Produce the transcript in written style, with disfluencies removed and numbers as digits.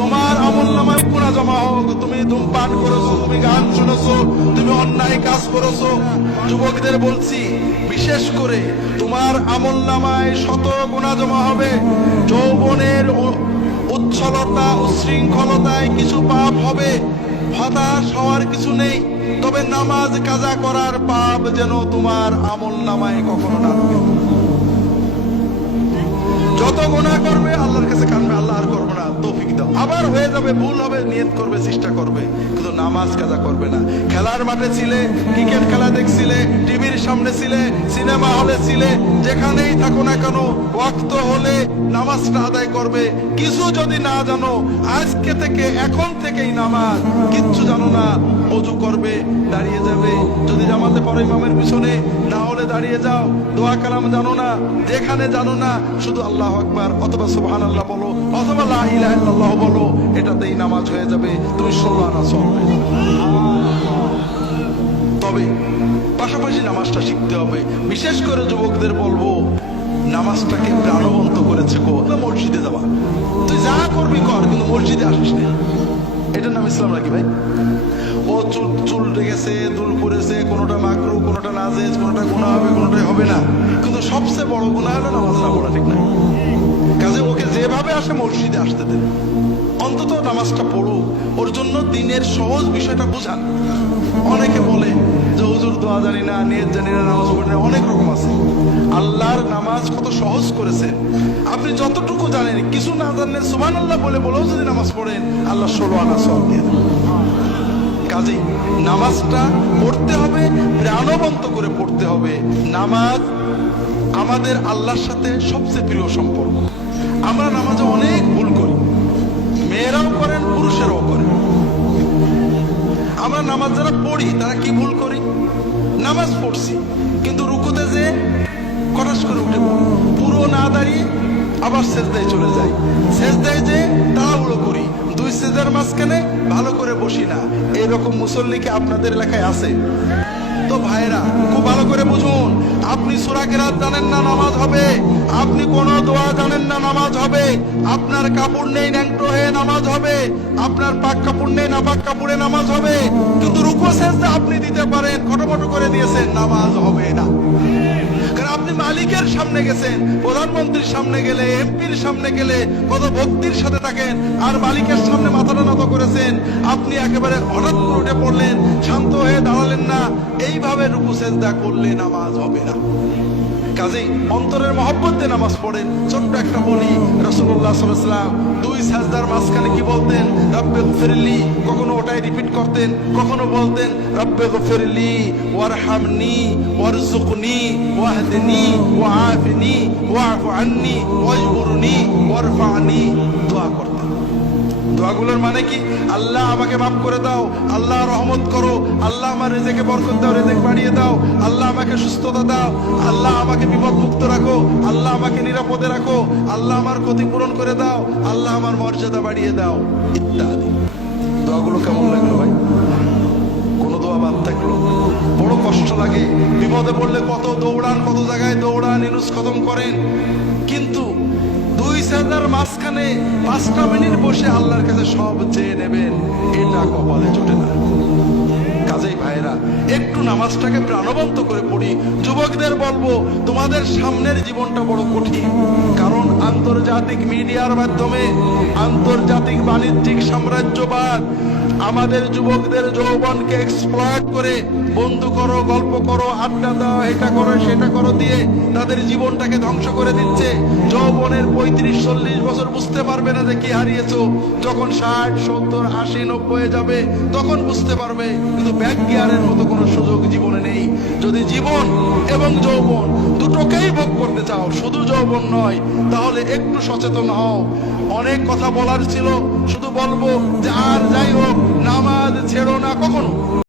তোমার আমলনামায় গুনাহ জমা হোক। তুমি ধূমপান করেছো, তুমি গান শুনেছো, তুমি অন্যায় কাজ করেছো। যুবকদের বলছি, বিশেষ করে তোমার আমলনামায় শত গুনাহ জমা হবে। যৌবনের উচ্ছলতা উচ্ছৃঙ্খলতায় কিছু পাপ হবে, হতাশ হওয়ার কিছু নেই। তবে নামাজ কাজা করার পাপ যেন তোমার আমলনামায় কখনো না ঢোকে। যত গুনাহ করবে আল্লাহর কাছে কাঁদবে, আল্লাহ আর করবো না, তৌফিক দাও। আবার হয়ে যাবে, ভুল হবে, নিয়ত করবে, চেষ্টা করবে, কিন্তু নামাজ কাজা করবে না। খেলার মাঠে ছিলে, ক্রিকেট খেলা দেখছিলে, টিভির সামনে ছিলে, সিনেমা হলে ছিলে, যেখানেই থাকো না কেন ওয়াক্ত হলে নামাজটা আদায় করবে। কিছু যদি না জানো, আজকে থেকে এখন থেকেই নামাজ, কিচ্ছু জানো না, ওযু করবে, দাঁড়িয়ে যাবে। যদি জামাতে পড়ো ইমামের পিছনে, না হলে দাঁড়িয়ে যাও। দোয়া কালাম জানো না, যেখানে জানো না, শুধু আল্লাহু আকবার অথবা সুবহানাল্লাহ বলো অথবা লা ইলাহা ইল্লাল্লাহ বলো, এটাতেই নামাজ হয়ে যাবে। তুমি 16 আনা সওয়াব পেয়ে যাবে। তবে পাশাপাশি নামাজটা শিখতে হবে। বিশেষ করে যুবকদের বলবো, নামাজটাকে প্রাণবন্ত করেছে গো মসজিদে যাওয়া। তুই যা করবি কর, কিন্তু মসজিদে আসিস না। এটার নাম ইসলাম নাকি ভাই? ও চুল রেখেছে, দুল পড়েছে, কোনোটা মাকরু, কোনোটা নাজেজ, কোনোটা গুনাহ হবে, কোনোটাই হবে না। কিন্তু সবচেয়ে বড় গুনাহ হলো নামাজ না পড়া, ঠিক না? কাজে ওকে যেভাবে আসে মসজিদে আসতে দেন, অন্তত নামাজটা পড়ুক। ওর জন্য দিনের সহজ বিষয়টা বোঝান। অনেকে বলে যে হুজুর দোয়া জানি না, নিয়ত জানি না, নামাজ পড়ি না, অনেক রকম আছে। আল্লাহর নামাজ কত সহজ করেছেন। আপনি যতটুকু জানেন, কিছু না জানলেন সুবহানাল্লাহ বলেও যদি নামাজ পড়েন, আল্লাহ 16 আনা সওয়াব দিয়ে দেন। কাজেই নামাজটা পড়তে হবে, প্রাণবন্ত করে পড়তে হবে। নামাজ আমাদের আল্লাহর সাথে সবচেয়ে প্রিয় সম্পর্ক। আমরা নামাজে অনেক ভুল করি, মেয়েরাও করেন, পুরুষেরাও করেন। আমরা নামাজ যারা পড়ি তারা কি ভুল করি? নামাজ পড়ছি, কিন্তু রুকুতে যে কটাস করে উঠে পড়ি, পুরো না দাঁড়িয়ে আবার সেজদায় চলে যাই। সেজদায় যে তাড়াহুড়ো করি, দুই সেজদার মাঝখানে ভালো করে বসি না। এরকম মুসল্লি কি আপনাদের এলাকায় আছে? তো ভাইরা, খুব ভালো করে বুঝুন, আপনি সূরা কিরাত জানেন না, নামাজ হবে। আপনি কোন দোয়া জানেন না, নামাজ হবে। আপনার কাপড় নেই, ন্যাংটো হয়ে নামাজ হবে। আপনার পাক কাপড় নেই, নাপাক কাপড়ে নামাজ হবে। কিন্তু রুকু সেজদা আপনি দিতে পারেন, খটোমটো করে দিয়েছেন, নামাজ হবে না। কারণ আপনি মালিকের সামনে গেছেন, প্রধানমন্ত্রীর সামনে গেলে, এমপির সামনে গেলে কত ভক্তির সাথে থাকেন, আর মালিকের সামনে মাথাটা নত করেছেন। আপনি একেবারে হঠাৎ করে উঠে পড়লেন, শান্ত হয়ে দাঁড়ালেন না। এইভাবে রুকু সেজদা করলে নামাজ হবে না। কাজেই অন্তরের মহব্বত দিয়ে নামাজ পড়েন। ছোট্ট একটা বলি, রাসূলুল্লাহ সাল্লাল্লাহু আলাইহি ওয়াসাল্লাম দুই সাজদার মাঝখানে কি বলতেন? রব্বে গফিরলি। কখনো ওটাই রিপিট করতেন, কখনো বলতেন রব্বে গফিরলি ওয়ারহামনি ওয়ারযুকনি ওয়াহদিনি ওয়াআফিনি ওয়া'ফু আন্নি ওয়াজবুরনি ওয়ারফা'নি। দোয়া করতেন। দোয়াগুলোর মানে কি? আল্লাহ আমাকে মাফ করে দাও, আল্লাহ রহমত করো, আল্লাহ আমার রিজিকে বরকত দাও, রিজিক বাড়িয়ে দাও, আল্লাহ আমাকে সুস্থতা দাও, আল্লাহ আমাকে বিপদ মুক্ত রাখো, আল্লাহ আমাকে নিরাপদে রাখো, আল্লাহ আমার ক্ষতি পূরণ করে দাও, আল্লাহ আমার মর্যাদা বাড়িয়ে দাও, ইত্যাদি। দোয়াগুলো কেমন লাগলো ভাই? কোন দোয়া বাদ থাকলো? বড় কষ্ট লাগে। বিপদে পড়লে কত দৌড়ান, কত জায়গায় দৌড়ান, ইনুস খতম করেন, কিন্তু দুই সাজদার মাঝখানে 5টা মিনিট বসে আল্লাহর কাছে সব চেয়ে নেবেন, এটা কপালে জোটে না। কাজেই ভাইরা, একটু নামাজটাকে প্রাণবন্ত করে পড়ি। যুবকদের বলবো, তোমাদের সামনের জীবনটা বড় কঠিন। কারণ আন্তর্জাতিক মিডিয়ার মাধ্যমে, আন্তর্জাতিক বাণিজ্যিক সাম্রাজ্যবাদ আমাদের যুবকদের যৌবনকে এক্সপ্লয়েট করে বন্ধু করো, গল্প করো, আড্ডা দাও, এটা করো, সেটা করো দিয়ে তাদের জীবনটাকে ধ্বংস করে দিচ্ছে। যৌবনের 35-40 বছর বুঝতে পারবে না যে কি হারিয়েছো। যখন 60, 70, 80, 90 যাবে তখন বুঝতে পারবে। কিন্তু ব্যাক গিয়ারের মতো কোনো সুযোগ জীবনে নেই। যদি জীবন এবং যৌবন দুটোকেই ভোগ করতে চাও, শুধু যৌবন নয়, তাহলে একটু সচেতন হও। অনেক কথা বলার ছিল, শুধু বলবো যে আর যাই হোক, নামাজ ছেড়ো না কখনো।